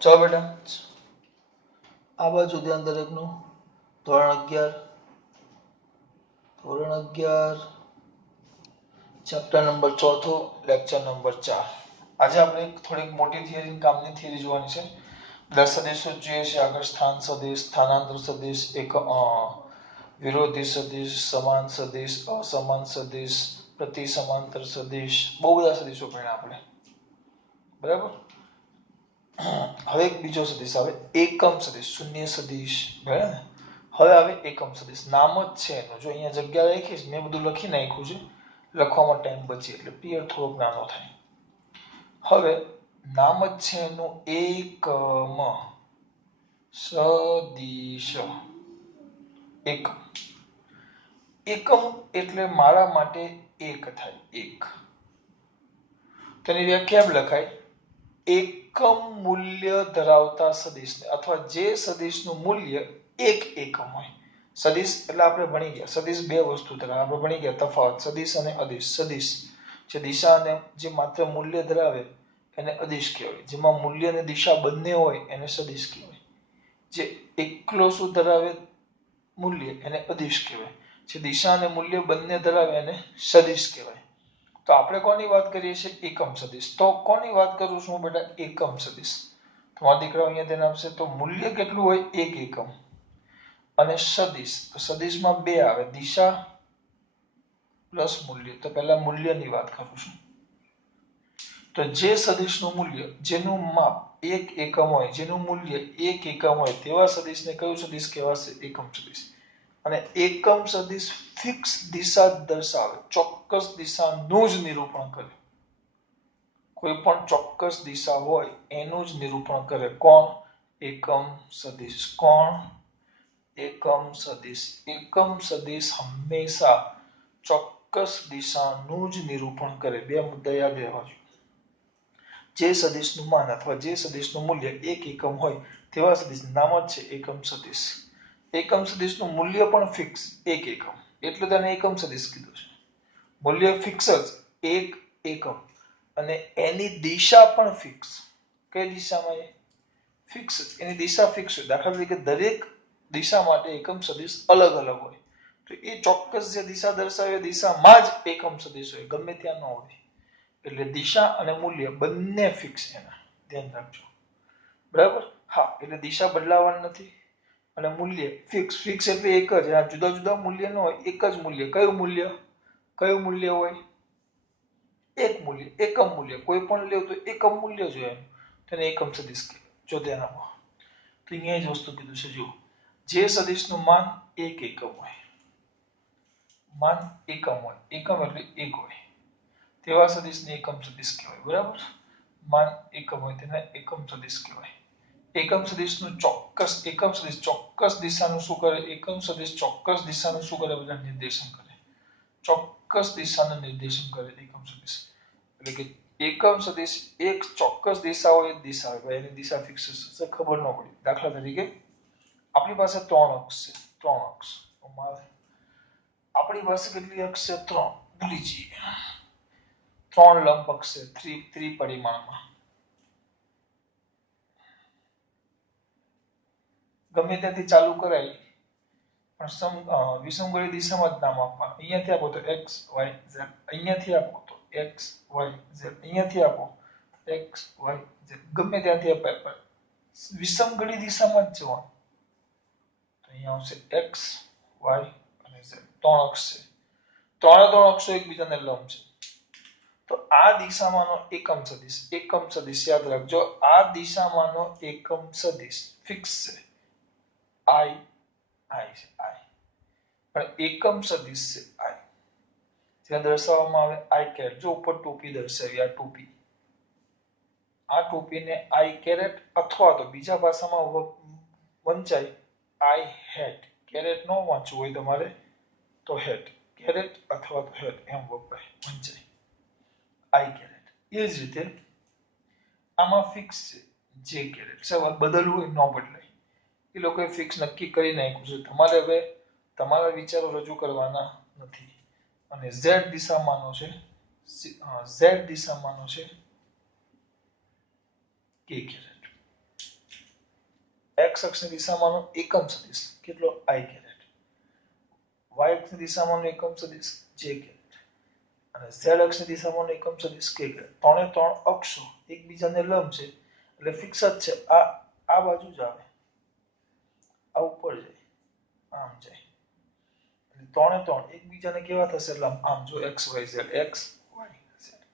ચાલો બેટા આ બાજુ ધ્યાન દરેકનું ધોરણ 11 ચેપ્ટર નંબર 4 લેક્ચર નંબર 4 આજે આપણે થોડીક મોટી થિયરી કામની થિયરી જોવાની છે બધા સદિશો જોઈએ છે આગળ સ્થાન સદિશ સ્થાનાંતર સદિશ એક વિરોધી સદિશ સમાન સદિશ અસમાન સદિશ પ્રતિ સમાંતર સદિશ બહુ બધા સદિશો ભણ્યા આપણે બરાબર હવે એક બીજો સદિશ આવે એકમ સદિશ શૂન્ય સદિશ બરાબર હવે આવે એકમ સદિશ નામ જ છે એનું જો અહીંયા જગ્યા રાખીશ મેં બધું લખી નાખ્યું છે લખવામાં ટાઈમ બચે એટલે પીરિયડ થોડોક નાનો થાય હવે નામ જ છે એનું એકમ સદિશ એકમ એકમ એટલે મારા માટે એક થાય એક તેની વ્યાખ્યા એમ લખાય એકમ મૂલ્ય ધરાવતા સદિશને અથવા જે સદિશનું મૂલ્ય એક એકમ હોય સદિશ એટલે આપણે ભણી ગયા સદિશ બે વસ્તુ ધરાવે આપણે ભણી ગયા તફાવત સદિશ અને અદિશ સદિશ જે દિશા અને જે માત્ર મૂલ્ય ધરાવે એને અદિશ કહેવાય જેમાં મૂલ્ય અને દિશા બંને હોય એને સદિશ કહેવાય જે એકલો શું ધરાવે મૂલ્ય એને અદિશ કહેવાય જે દિશા અને મૂલ્ય બંને ધરાવે એને સદિશ કહેવાય તો આપણે કોની વાત કરીએ છીએ એકમ સદિશ તો કોની વાત કરું છું બેટા એકમ સદિશ તમારા દીકરાઓ અહીંયા ધ્યાન આપશે તો મૂલ્ય કેટલું હોય એક એકમ અને સદિશ તો સદિશમાં બે આવે દિશા પ્લસ મૂલ્ય તો પહેલા મૂલ્યની વાત કરું છું તો જે સદિશનું મૂલ્ય જેનું માપ એક એકમ હોય જેનું મૂલ્ય એક એકમ હોય તેવા સદિશને કયું સદિશ કહેવાશે એકમ સદિશ અને એકમ સદિશ ફિક્સ દિશા દર્શાવે ચોક્કસ દિશાનું જ નિરૂપણ કરે કોઈ પણ ચોક્કસ દિશા હોય એનું જ નિરૂપણ કરે કોણ એકમ સદિશ કોણ એકમ સદિશ હંમેશા ચોક્કસ દિશાનું જ નિરૂપણ કરે બે મુદ્દા યાદ રહેવા જોઈએ જે સદિશનું માન અથવા જે સદિશનું મૂલ્ય એક એકમ હોય તેવા સદિશનું નામ જ છે એકમ સદિશ એકમ સદિશનું મૂલ્ય પણ ફિક્સ એક એકમ એટલે તેને એકમ સદિશ કીધું છે મૂલ્ય ફિક્સ જ એક એકમ અને એની દિશા પણ ફિક્સ કઈ દિશામાં એ ફિક્સ એની દિશા ફિક્સ હોય દાખલા તરીકે દરેક દિશા માટે એકમ સદિશ અલગ અલગ હોય તો એ ચોક્કસ જે દિશા દર્શાવે દિશામાં જ એકમ સદિશ હોય ગમે ત્યાં ન હોય એટલે દિશા અને મૂલ્ય બંને ફિક્સ એના ધ્યાન રાખજો બરાબર હા એટલે દિશા બદલાવાની નથી અને મૂલ્ય ફિક્સ એટલે એક જ આ જુદા જુદા મૂલ્ય ન હોય એક જ મૂલ્ય કયું મૂલ્ય હોય એક મૂલ્ય એકમ મૂલ્ય કોઈ પણ લ્યો તો એકમ મૂલ્ય જ હોય તેને એકમ સદિશ કહેવાય જો ધ્યાન આપો તો અહીંયા જ વસ્તુ કીધું છે જો જે સદિશનું માન એક એકમ હોય માન એકમ હોય એકમ એટલે એક હોય તેવા સદિશને એકમ સદિશ કહેવાય બરાબર માન એકમ હોય તેને એકમ સદિશ કહેવાય એકમ સદિશનું ચોક્કસ દિશાનું શું કરે એકમ સદિશ ચોક્કસ દિશાનું શું કરે બધા નિર્દેશન કરે ચોક્કસ દિશાનું નિર્દેશન કરે એકમ સદિશ એટલે કે એકમ સદિશ એક ચોક્કસ દિશા હોય દિશા હોય એની દિશા ફિક્સ છે ખબર ન પડી દાખલા તરીકે આપણી પાસે 3 અક્ષ છે 3 અક્ષ આપણી પાસે કેટલી અક્ષ છે 3 ભૂલી જઈએ 3 લંબ અક્ષ છે ત્રિપરિમાણમાં ગમે ત્યાંથી ચાલુ કરાય પણ વિષમગળી દિશામાં જ નામ આપવાનું અહીંયાથી આપો તો x y z અહીંયાથી આપો તો x y z અહીંયાથી આપો x y z ગમે ત્યાંથી અપાય વિષમગળી દિશામાં જ જવાનું તો અહીંયા આવશે x y અને z 3 અક્ષ છે ત્રણે અક્ષો એકબીજાને લંબ છે તો આ દિશામાંનો એકમ સદિશ યાદ રાખજો આ દિશામાંનો એકમ સદિશ ફિક્સ છે I છે I પણ એકમ સદિશ છે I જ્યાં દર્શાવવામાં આવે I કેરેટ જો ઉપર ટોપી દર્શાવી આ ટોપીને I કેરેટ અથવા તો બીજા ભાષામાં વંચાય I હેટ કેરેટ નો વાંચવું હોય તમારે તો હેટ કેરેટ અથવા તો હેટ એમ વપરાય વંચાય I કેરેટ એ જ રીતે આમાં ફિક્સ છે જે કેરેટ સવાલ બદલવું હોય ન બદલાય એ લોકોએ ફિક્સ નક્કી કરી નાખ્યું છે તમારે હવે તમારા વિચારો રજૂ કરવાના નથી અને z દિશામાંનો છે k કેરેટ એક્સ અક્ષની દિશામાંનો એકમ સદિશ કેટલો આઈ કેરેટ, વાય અક્ષની દિશામાંનો એકમ સદિશ જે કેરેટ અને ઝેડ અક્ષની દિશામાંનો એકમ સદિશ કે કેરેટ. ત્રણે ત્રણ અક્ષો એકબીજાને લંબ છે એટલે ફિક્સ જ છે. આ બાજુ જ આવે, આ ઉપર જાય, આમ જાય, ત્રણે ત્રણ એકબીજાને કેવા થશે લંબ? આમ જો X Y Z, X Y Z,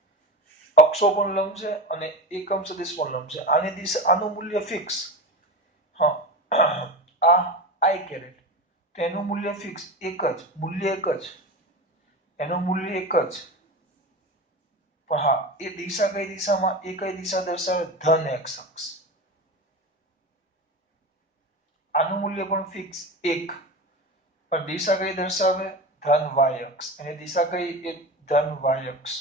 અક્ષો પણ લંબ છે અને એકમ સદિશ પણ લંબ છે. આની દિશા, આનું મૂલ્ય ફિક્સ. હા, આ આઈ કેરેટ, તેનું મૂલ્ય ફિક્સ, એક જ મૂલ્ય, એક જ એનું મૂલ્ય એક જ. પણ હા, એ દિશા કઈ દિશામાં, એ કઈ દિશા દર્શાવે? ધન એક્સ અક્ષ. આનું મૂલ્ય પણ ફિક્સ એક, પણ દિશા કઈ દર્શાવે? ધન વાય અક્ષ. એની દિશા કઈ? એ ધન વાય અક્ષ.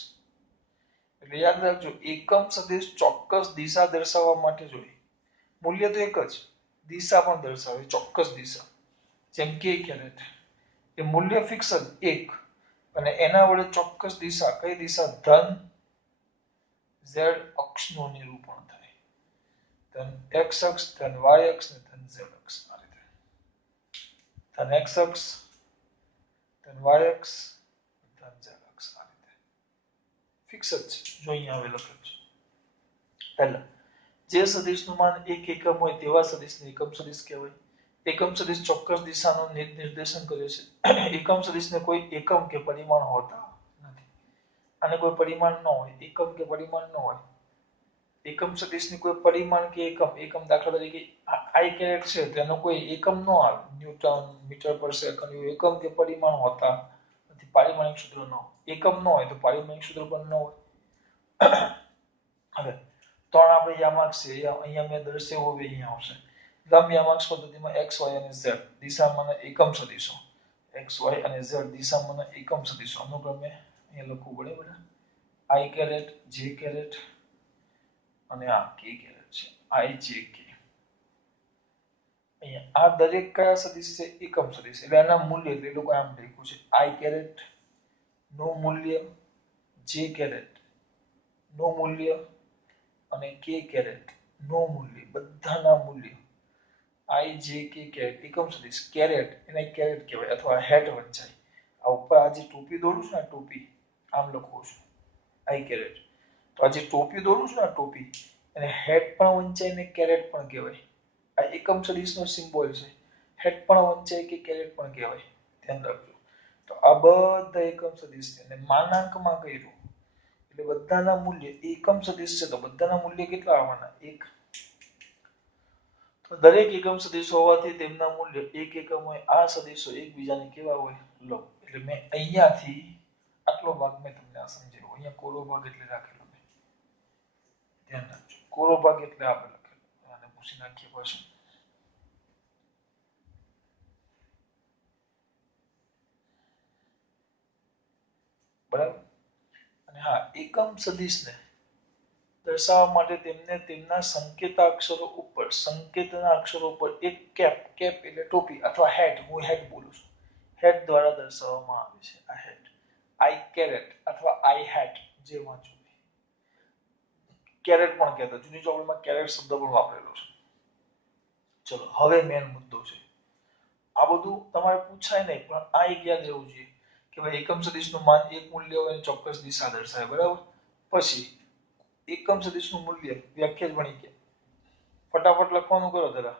એટલે યાદ રાખજો, એકમ સદિશ ચોક્કસ દિશા દર્શાવવા માટે જોઈએ. મૂલ્ય તો એક જ, દિશા પણ દર્શાવે ચોક્કસ દિશા. જેમ કે કેરેટ, એ મૂલ્ય ફિક્સ જ એક, અને એના વડે ચોક્કસ દિશા, કઈ દિશા? ધન ઝેડ અક્ષનું નિરૂપણ થાય. ધન એક્સ અક્ષ, ધન વાય અક્ષ ને ધન ઝેડ અક્ષ. આ રીતે ધન એક્સ અક્ષ, ધન વાય અક્ષ, ધન ઝેડ અક્ષ. આ રીતે ફિક્સ જ છે. જો અહીંયા હવે લખેલું છે. પહેલા, જે સદિશનું માન એક એકમ હોય તેવા સદિશને એકમ સદિશ કહેવાય. એકમ સદિશ ચોક્કસ દિશાનું નિર્દેશન કરે છે. એકમ સદિશને કોઈ એકમ કે પરિમાણ હોતા નથી. આને કોઈ પરિમાણ ન હોય, એકમ કે પરિમાણ ન હોય. એકમ સદિશની કોઈ પરિમાણ કે એકમ દાખલા તરીકે આઈ કેરેટ છે, તેનો કોઈ એકમ ન આવે. ન્યૂટન, મીટર પર સેકન્ડ એવું એકમ કે પરિમાણ હોતા નથી. પારિમાણિક સૂત્ર ન હોય, એકમ ન હોય તો પારિમાણિક સૂત્ર પણ ન હોય. હવે ત્રણ આપણે યામાક્ષ છે, અહીંયા મેં દર્શાવ્યું હવે અહીંયા આવશે. લંબ યામાક્ષ પદ્ધતિમાં એક્સ વાય અને ઝેડ દિશામાંના એકમ સદિશો, એક્સ વાય અને ઝેડ દિશામાંના એકમ સદિશો અનુક્રમે અહીંયા લખવું પડે બધા. આઈ કેરેટ, જે કેરેટ અને આ કે કેરેટ છે, આઈ જે કે. અહીંયા આ દરેક કયા સદિશ છે? એકમ સદિશ. એટલે એના મૂલ્ય, એટલે એ લોકો આમ લખ્યું છે, આઈ કેરેટ નું મૂલ્ય, જે કેરેટ નું મૂલ્ય અને કે કેરેટ નું મૂલ્ય, બધાના મૂલ્ય આઈ જે કે કેરેટ એકમ સદિશ. કેરેટ એને કેરેટ કહેવાય અથવા હેટ વંચાય. આ ઉપર આ જે ટોપી દોરું છું ને, ટોપી આમ લખું છું આઈ કેરેટ. તો આ જે ટોપી દોરું છું ને, ટોપી એને હેટ પણ વંચાય ને કેરેટ પણ કહેવાય. આ એકમ સદિશનો સિમ્બોલ છે. હેટ પણ વંચાય કે કેરેટ પણ કહેવાય. ધ્યાન રાખજો. તો આ બધા એકમ સદિશ છે અને માનાંકમાં કર્યું એટલે બધાના મૂલ્ય એકમ સદિશ છે તો બધાના મૂલ્ય કેટલા આવવાના? એક. તો દરેક એકમ સદિશ હોવાથી તેમના મૂલ્ય એક એકમ હોય. આ સદિશો એકબીજાને કેવા હોય? લો. એટલે મેં અહીંયાથી આટલો ભાગ મેં તમને આ સમજાવ્યો. અહીંયા કોરો ભાગ એટલે રાખેલો મેં. ધ્યાન રાખજો. કોરો ભાગ એટલે આપણે લખેલો. આને પૂછી નાખીએ પછી. બરાબર. અને હા, એકમ સદિશને દર્શાવવા માટે તેમને તેમના સંકેતાક્ષરો ઉપર, સંકેતના અક્ષરો ઉપર એક કેપ, કેપ એટલે ટોપી અથવા હેટ, હું હેટ બોલું છું, હેટ દ્વારા દર્શાવવામાં આવે છે. આ હેટ આઈ કેરેટ અથવા આઈ હેટ જે વાંચવું. કેરેટ પણ કહેતા, જૂની ચોપડીમાં કેરેટ શબ્દ પણ વાપરેલો છે. ચલો હવે મેન મુદ્દો છે. આ બધું તમારે પૂછાય નહીં, પણ આ એક યાદ રહેવું જોઈએ કે ભાઈ એકમ સદિશનું માન એક મૂલ્ય હોય ચોક્કસ દિશા દર્શાવે. બરાબર. પછી એકમ સદિશનું મૂલ્ય વ્યાખ્યા જ ભણી ગયા. ફટાફટ લખવાનું કરો જરા.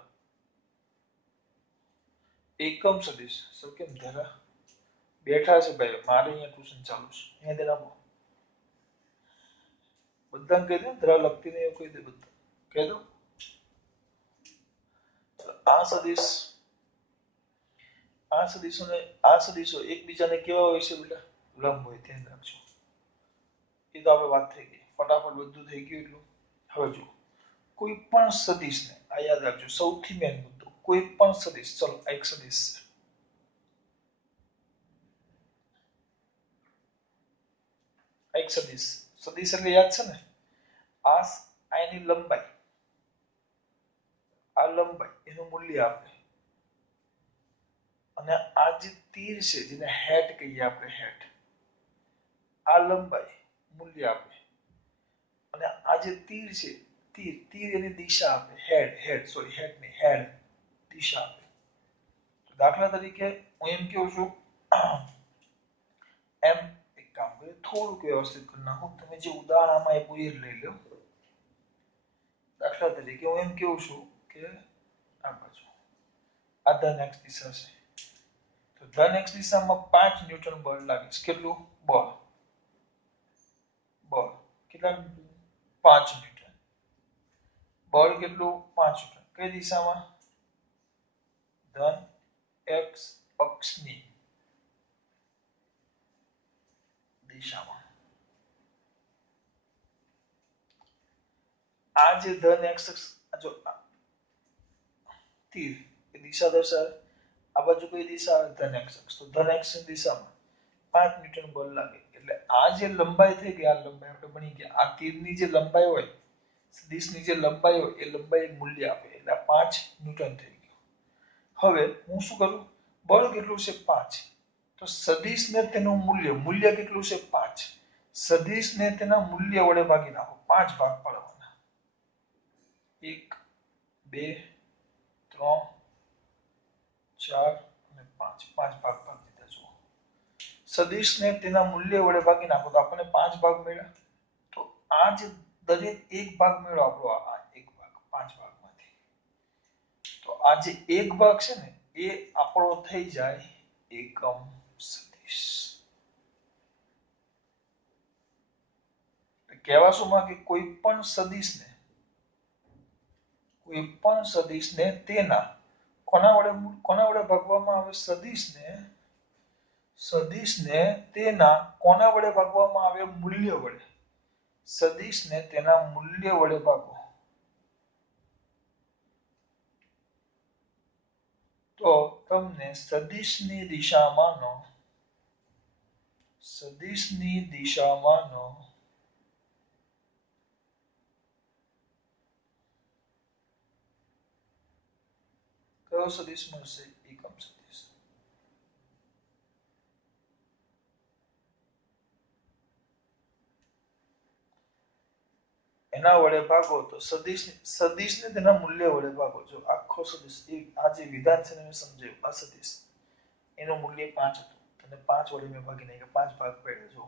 એકમ સદિશ સર કેમ જરા બેઠા છે ભાઈ? મારે અહીંયા ટ્યુશન ચાલુ છે. અહીંયા જરા બધાને કહી દે, જરા લખતી નહીં એવું કહી દે. બધા કહી દો. આ સદિશ, આ સદિશો એકબીજાને કેવા હોય છે બેટા? લંબ હોય. ધ્યાન રાખજો. એ તો આપણે વાત થઈ ગઈ. ફટાફટ બધું થઈ ગયું એટલું. હવે જુઓ, કોઈ પણ સદિશને, આ યાદ રાખજો, સૌથી મેન મુદ્દો, કોઈ પણ સદિશ, ચલો એક સદિશ છે, એક સદિશ. સદિશ એટલે યાદ છે ને, આ એની લંબાઈ, આ લંબાઈ એનું મૂલ્ય આપે અને આ જે તીર છે જેને હેટ કહીએ આપણે, હેટ, આ લંબાઈ મૂલ્ય આપે અને આ જે તીર છે તીર તીર એની દિશા આપે, હેડ ની હેડ દિશા આપે. દાખલા તરીકે હું એમ કહું છું એમ એક કામ કરીએ, થોડુંક વ્યવસ્થિત કરી નાખો. તમે જે ઉદાહરણ આમાં આપ્યું એ લઈ લો. દાખલા તરીકે હું એમ કહું છું કે આ બાજુ આ ધન એક્સ દિશા છે, તો ધન એક્સ દિશામાં 5 ન્યૂટન બળ લાગે છે. કેટલું બળ? બળ કેટલા ન્યૂટન? 5 ન્યૂટન. બળ કેટલું? 5 ન્યૂટન. કઈ દિશામાં? ધન એક્સ અક્ષની દિશામાં. આ જે ધન એક્સ અક્ષ જો તીર એ દિશા દર્શાવે, આ બાજુ કઈ દિશા આવે? ધન એક્સ અક્ષ. તો ધન એક્સ ની દિશામાં 5 ન્યૂટન બળ લાગે. એટલે આ જે લંબાઈ થઈ ગઈ, આ લંબાઈ આપણે બની ગયા. આ તીરની જે લંબાઈ હોય, સદિશની જે લંબાઈ હોય એ લંબાઈ મૂલ્ય આપે, એટલે 5 ન્યૂટન થઈ ગયું. હવે હું શું કરું? બળ કેટલું છે? 5. તો સદિશને તેનું મૂલ્ય કેટલું છે? 5. સદિશને તેના મૂલ્ય વડે ભાગી નાખો. 5 ભાગ પાડવાના. 1 2 3 4 અને 5. 5 ભાગ પાડી દીધા. જુઓ, સદિશને તેના મૂલ્ય વડે ભાગી નાખો તો આપણને 5 ભાગ મળ્યા. તો આ જે દરેક એક ભાગ મળ્યો આપણો, આ એક ભાગ 5 ભાગમાંથી. તો આ જે એક ભાગ છે ને એ આપણો થઈ જાય એકમ સદિશ. કહેવા શુંમાં કે કોઈ પણ સદિશને તેના કોના વડે ભાગવામાં આવે? સદિશને તેના કોના વડે ભાગવામાં આવે? મૂલ્ય વડે. સદિશને તેના મૂલ્ય વડે ભાગો તો તમને સદિશની દિશામાંનો કયો સદિશ મળશે? એકમ સદિશ. એના વડે ભાગો તો સદિશને તેના મૂલ્ય વડે ભાગો. જો આખો સદિશ, આ જે વિધાન છે ને સમજાયું. આ સદિશ એનું મૂલ્ય 5 હતું, અને 5 વડે મેં ભાગી નાખ્યો. 5 ભાગ પડ્યા. જો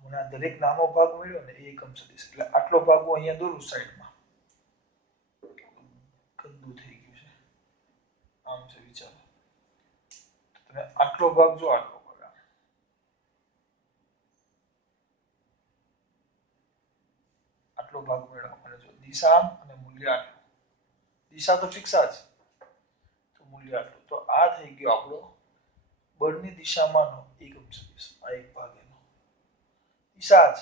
મને આ દરેક નાનો ભાગ મળ્યો ને એ એકમ સદિશ. એટલે આટલો ભાગ હું અહીંયા દોરું સાઈડમાં. ગંદુ થઈ ગયું છે. આમ છે, વિચારો. તમે આટલો ભાગ જો, આટલો ભાગ, આટલો ભાગ મેળવો. અને જો દિશા અને મૂલ્ય આટલું. દિશા તો ફિક્સ જ, તો મૂલ્ય આટલું. તો આ થઈ ગયો આપણો બળની દિશામાંનો એકમ સદિશ. આ એક ભાગ એનો દિશા જ.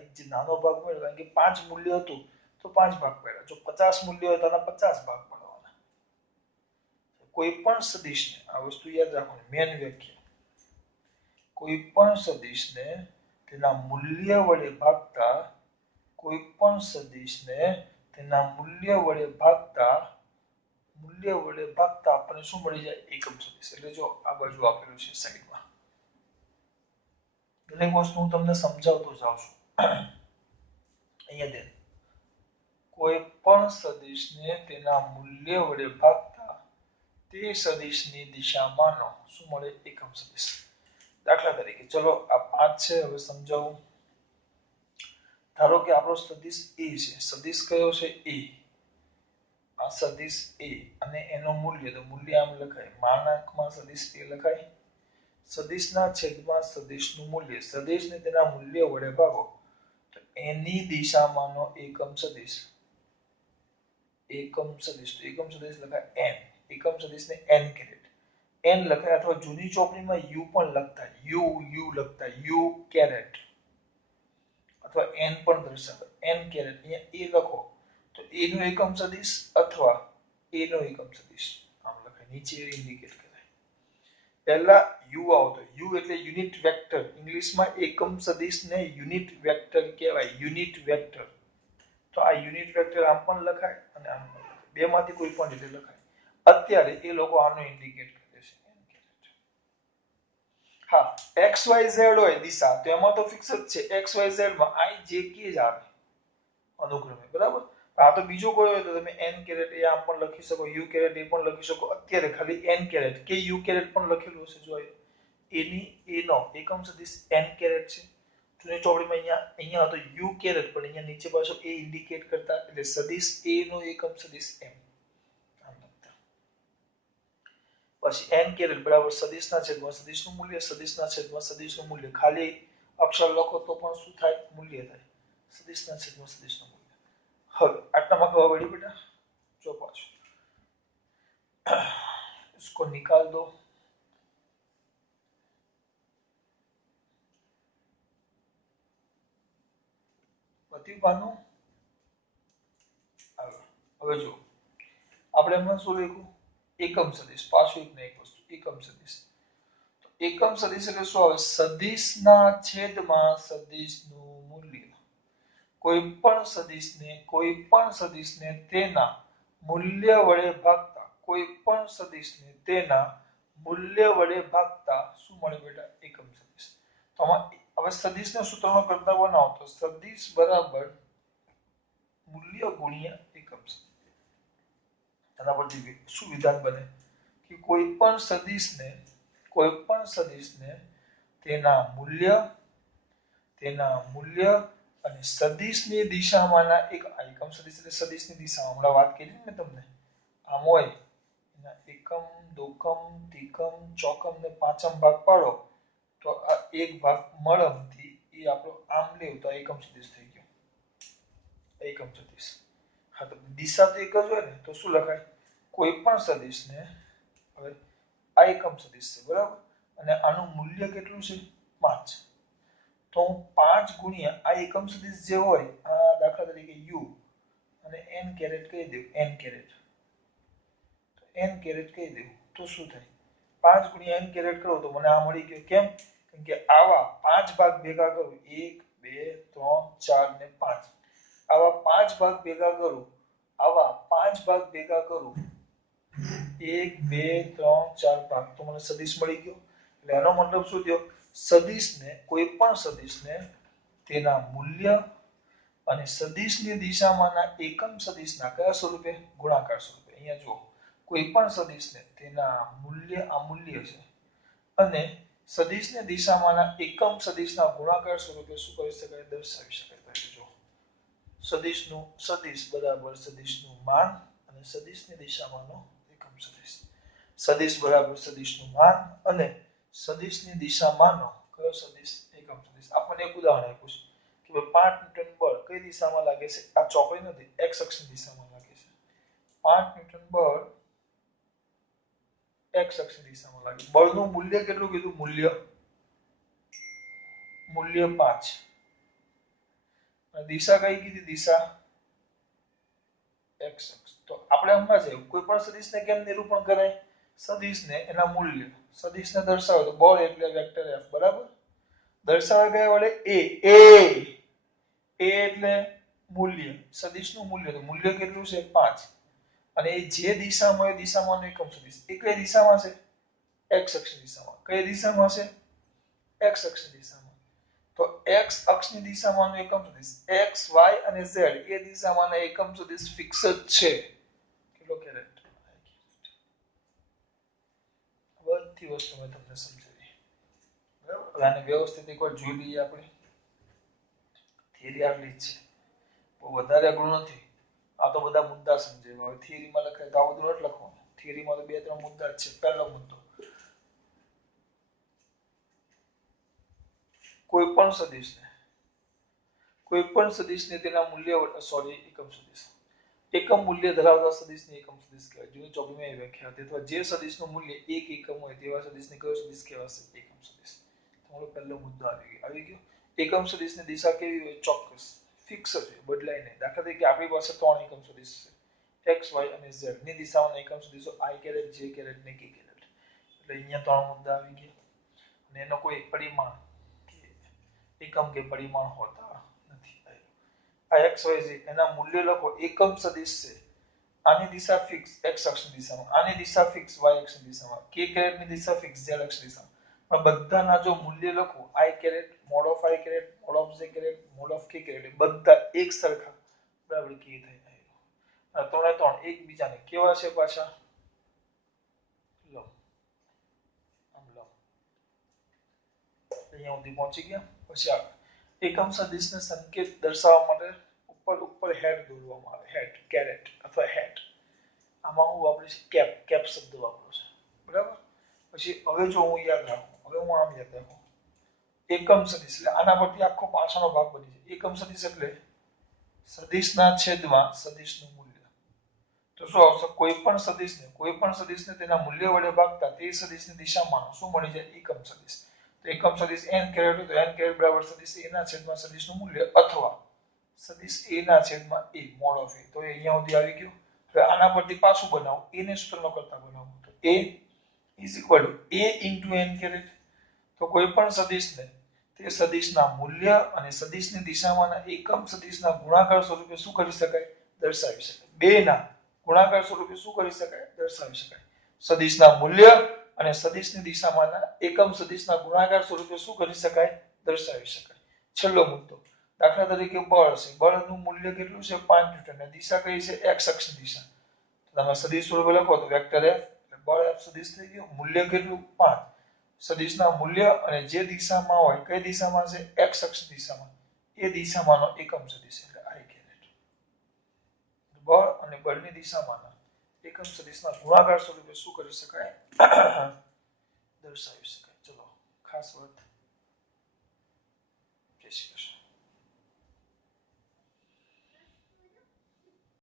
એક જે નાનો ભાગ મળ્યો, કારણ કે 5 મૂલ્ય હતું તો 5 ભાગ પડ્યા. જો 50 મૂલ્ય હોય તો 50 ભાગ પાડવાના. કોઈ પણ સદિશને, આ વસ્તુ યાદ રાખવાની મેન વ્યાખ્યા, કોઈ પણ સદિશને તેના મૂલ્ય વડે ભાગતા, કોઈ પણ સદિશને તેના મૂલ્ય વડે ભાગતા આપણને શું મળી જાય? એકમ સદિશ. એટલે જો આ બાજુ આપેલું છે સાઈડમાં. દરેક વસ્તુ હું તમને સમજાવતો જાઉં છું. અહીંયા દે, કોઈ પણ સદિશને તેના મૂલ્ય વડે ભાગતા તે સદિશની દિશામાંનો શું મળે? એકમ સદિશ. દાખલા તરીકે ચલો આ 5 છે. હવે સમજાવું. ધારો કે આપણો સદિશ એ છે. સદિશ કયો છે? એ. આ સદિશ એ અને એનું મૂલ્ય, તો મૂલ્ય આમ લખાય, માનાંકમાં સદિશ એ લખાય. સદિશના છેદમાં સદિશનું મૂલ્ય. સદિશને તેના મૂલ્ય વડે ભાગો તો એની દિશામાંનો એકમ સદિશ. એકમ સદિશ લખાય n. એકમ સદિશને n કેરેટ. n લખાય, અથવા જૂની ચોપડીમાં u પણ લખતા. u લખતા, u કેરેટ, અથવા n પણ દર્શાવે. n caret. અહીંયા એ લખો તો a નો એકમ સદિશ અથવા a નો એકમ સદિશ આમ લખાય. નીચે ઇન્ડિકેટ કરે. પહેલા u આવતો. u એટલે યુનિટ વેક્ટર. ઇંગ્લિશમાં એકમ સદિશને યુનિટ વેક્ટર કહેવાય. Unit vector. તો આ યુનિટ વેક્ટર આમ પણ લખાય અને આમ પણ લખાય. બેમાંથી કોઈ પણ રીતે લખાય. અત્યારે એ લોકો આનો ઇન્ડિકેટ કરે છે. હા, XYZ હોય દિશા તો એમાં તો ફિક્સ જ છે. XYZ માં I J K જ આવે. અનુક્રમે, બરાબર. આ તો બીજો કોઈ હોય તો તમે n કેરેટ એ આમ પણ લખી શકો, u કેરેટ એ પણ લખી શકો. અત્યારે ખાલી n કેરેટ કે u કેરેટ પણ લખેલું હશે. જો એની એનો એકમ સદિશ n કેરેટ છે. જૂની ચોપડીમાં અહીંયા હતો u કેરેટ, પણ અહીંયા નીચે પાછો એ ઇન્ડિકેટ કરતા, એટલે સદિશ a નો એકમ સદિશ m. પછી n કેરેટ બરાબર સદિશના છેદમાં સદિશનું મૂલ્ય, સદિશના છેદમાં સદિશનું મૂલ્ય. ખાલી અક્ષર લખો તો પણ શું થાય? મૂલ્ય થાય. સદિશના છેદમાં સદિશનું મૂલ્ય. હવે આટલામાં ખબર પડી બેટા? જો પાછું इसको निकाल दो. પતિ પાનું. હવે જો આપણે એમાં શું લખ્યું? એકમ સદિશ. પાછું એક ને એક વસ્તુ એકમ સદિશ. તો એકમ સદિશ એટલે શું આવે? સદિશના છેદમાં સદિશનું મૂલ્ય. કોઈ પણ સદિશને તેના મૂલ્ય વડે ભાગતા, કોઈ પણ સદિશને તેના મૂલ્ય વડે ભાગતા શું મળે બેટા? એકમ સદિશ. તો હવે સદિશના સૂત્રમાં કરતા બનાવો તો સદિશ બરાબર મૂલ્ય ગુણ્યા એકમ સદિશ. એના પરથી શું વિધાન બને કે કોઈ પણ સદિશને તેના મૂલ્ય અને સદિશની દિશામાંના એકમ સદિશ એટલે સદિશની દિશા. હમણાં વાત કરી ને તમને, આમ હોય એના એકમ, દોકમ, ત્રિકમ, ચોકમ ને પાંચમ ભાગ પાડો તો આ એક ભાગ મળમથી એ આપણો આમ લેવું તો એકમ સદિશ થઈ ગયો. એકમ સદિશ. હા, તો દિશા તો એક જ હોય ને, તો શું લખાય? કોઈ પણ સદિશને, હવે આ એકમ સદિશ છે બરાબર, અને આનું મૂલ્ય કેટલું છે? 5. તો હું 5 ગુણ્યા આ એકમ સદિશ જે હોય, આ દાખલા તરીકે u અને n કેરેટ કહી દઉં, n કેરેટ. તો n કેરેટ કહી દઉં તો શું થાય? 5 ગુણ્યા n કેરેટ કરો તો મને આ મળી ગયો. કેમ? કેમ કે આવા 5 ભાગ ભેગા કરું, 1 2 3 4 ને 5. આવા 5 ભાગ ભેગા કરું, 1 2 3 4 ભાગ, તો મને સદિશ મળી ગયો. એટલે એનો મતલબ શું થયો? સદિશને, કોઈ પણ સદિશને તેના મૂલ્ય અને સદિશની દિશામાંના એકમ સદિશના કયા સ્વરૂપે? ગુણાકાર સ્વરૂપે. અહીંયા જુઓ, કોઈ પણ સદિશને તેના મૂલ્ય, આ મૂલ્ય છે, અને સદિશની દિશામાંના એકમ સદિશના ગુણાકાર સ્વરૂપે શું કરી શકાય? દર્શાવી શકાય. જો સદિશ બરાબર સદિશનું માન અને સદિશની દિશામાંનો એકમ સદિશ. સદિશ બરાબર સદિશનું માન અને સદિશની દિશામાંનો કયો સદિશ? એકમ સદિશ. આપણને એક ઉદાહરણ આપ્યું છે કે 5 ન્યૂટન બળ કઈ દિશામાં લાગે છે? આ ચોકડી નથી, એક્સ અક્ષની દિશામાં લાગે છે. 5 ન્યૂટન બળ એક્સ અક્ષની દિશામાં લાગે. બળનું મૂલ્ય કેટલું કીધું? મૂલ્ય 5. દિશા કઈ કીધી? દિશા એક્સ અક્ષ. તો આપણે હમણાં જ કોઈ પણ સદિશને કેમ નિરૂપણ કરાય? સદિશને એના મૂલ્ય, સદિશને દર્શાવે તો બળ એટલે વેક્ટર F, બરાબર. દર્શાવે કયા વડે? એ એટલે મૂલ્ય, સદિશનું મૂલ્ય. તો મૂલ્ય કેટલું છે? 5. અને એ જે દિશામાં હોય દિશામાંનો એકમ સદિશ. એ કઈ દિશામાં છે? એક્સ અક્ષની દિશામાં. કઈ દિશામાં છે? એક્સ અક્ષની દિશામાં. તો એક્સ અક્ષની દિશામાંનો એકમ સદિશ એક્સ, વાય અને ઝેડ એ દિશામાંના એકમ સદિશ ફિક્સ જ છે. કેટલો કેરેટ? બધી વસ્તુ મેં તમને સમજાવી. બરાબર. આને વ્યવસ્થિત એકવાર જોઈ લઈએ આપણે. થિયરી આટલી જ છે, બહુ વધારે અઘરું નથી. આ તો બધા મુદ્દા સમજાવ્યા. હવે થિયરીમાં લખાય તો આ બધું નથી લખવાનું. થિયરીમાં તો 2-3 મુદ્દા જ છે. પહેલો મુદ્દો, કોઈ પણ સદિશને તેના મૂલ્ય એકમ મૂલ્ય ધરાવતા સદિશને એકમ સદિશ કહેવાય. જૂની ચોપડીમાં એ વ્યાખ્યા હતી. અથવા જે સદિશનું મૂલ્ય 1 એકમ હોય તેવા સદિશને કયો સદિશ કહેવાશે? એકમ સદિશ. તમારો પહેલો મુદ્દો આવી ગયો. એકમ સદિશની દિશા કેવી હોય? ચોક્કસ, ફિક્સ છે, બદલાય નહીં. દાખલા તરીકે આપણી પાસે 3 એકમ સદિશ છે, એક્સ, વાય અને ઝેડ ની દિશાઓના એકમ સદિશો આઈ કેરેટ, જે કેરેટ ને કે કેરેટ. એટલે અહીંયા 3 મુદ્દા આવી ગયા. અને એનો કોઈ પરિમાણ એકમ કે પરિમાણ હોતા નથી. આ એક્સ વાય ઝેડ એના મૂલ્ય લખો. એકમ સદિશ છે, આની દિશા ફિક્સ એક્સ અક્ષની દિશામાં, આની દિશા ફિક્સ વાય અક્ષની દિશામાં, કે કેરેટની દિશા ફિક્સ ઝેડ અક્ષની દિશામાં. પણ બધાના જો મૂલ્ય લખો, i caret, mod of i caret, mod of j caret, mod of k caret, બધા એક સરખા. બરાબર કે થાય આ ત્રણે ત્રણ એકબીજાને કેવા છે પાછા લો આમ લો અહીંયા સુધી પહોંચી ગયા પછી આગળ એકમ સદિશને સંકેત દર્શાવવા માટે ઉપર ઉપર હેડ દોરવામાં આવે હેડ કેરેટ અથવા હેડ આમાં હું વાપરું છું કેપ શબ્દ વાપરું છું બરાબર પછી હવે જો હું યાદ રાખું હવે હું આમ યાદ રાખું એકમ સદિશ એટલે આના પરથી આખો પાછળનો ભાગ બની જાય એકમ સદિશ એટલે સદિશના છેદમાં સદિશનું મૂલ્ય તો શું આવશે કોઈ પણ સદિશને તેના મૂલ્ય વડે ભાગતા તે સદિશની દિશામાં શું મળી જાય એકમ સદિશ તો એકમ સદિશ n કેરેટ તો n કેરેટ બરાબર સદિશ a ના છેદમાં સદિશનું મૂલ્ય અથવા સદિશ a ના છેદમાં a મોડ ઓફ a તો એ અહીંયા સુધી આવી ગયું હવે આના પરથી પાછું બનાવું a ને સૂત્રનો કરતા બનાવું તો a a n કેરેટ તો કોઈ પણ સદિશને તે સદિશના મૂલ્ય અને સદિશની દિશામાંના એકમ સદિશના ગુણાકાર સ્વરૂપે શું કરી શકાય દર્શાવી શકાય બેના ગુણાકાર સ્વરૂપે શું કરી શકાય દર્શાવી શકાય સદિશના મૂલ્ય અને સદિશની દિશામાંના એકમ સદિશના ગુણાકાર સ્વરૂપે શું કરી શકાય દર્શાવી શકાય છેલ્લો મુદ્દો દાખલા તરીકે બળ છે બળનું મૂલ્ય કેટલું છે 5 ન્યૂટન અને દિશા કઈ છે x અક્ષની દિશા તો તમે સદિશ સ્વરૂપે લખો તો વેક્ટર f બળ f સદિશ થઈ ગયો મૂલ્ય કેટલું 5 સદિશના મૂલ્ય અને જે દિશામાં હોય કઈ દિશામાં છે x અક્ષ દિશામાં એ દિશામાંનો એકમ સદિશ એટલે I કેરેટ બળ અને બળની દિશામાંના એકમ સદિશના ગુણાકાર સ્વરૂપે શું કરી શકાય દર્શાવી શકાય ચલો ખાસ વાત જય શ્રી કૃષ્ણ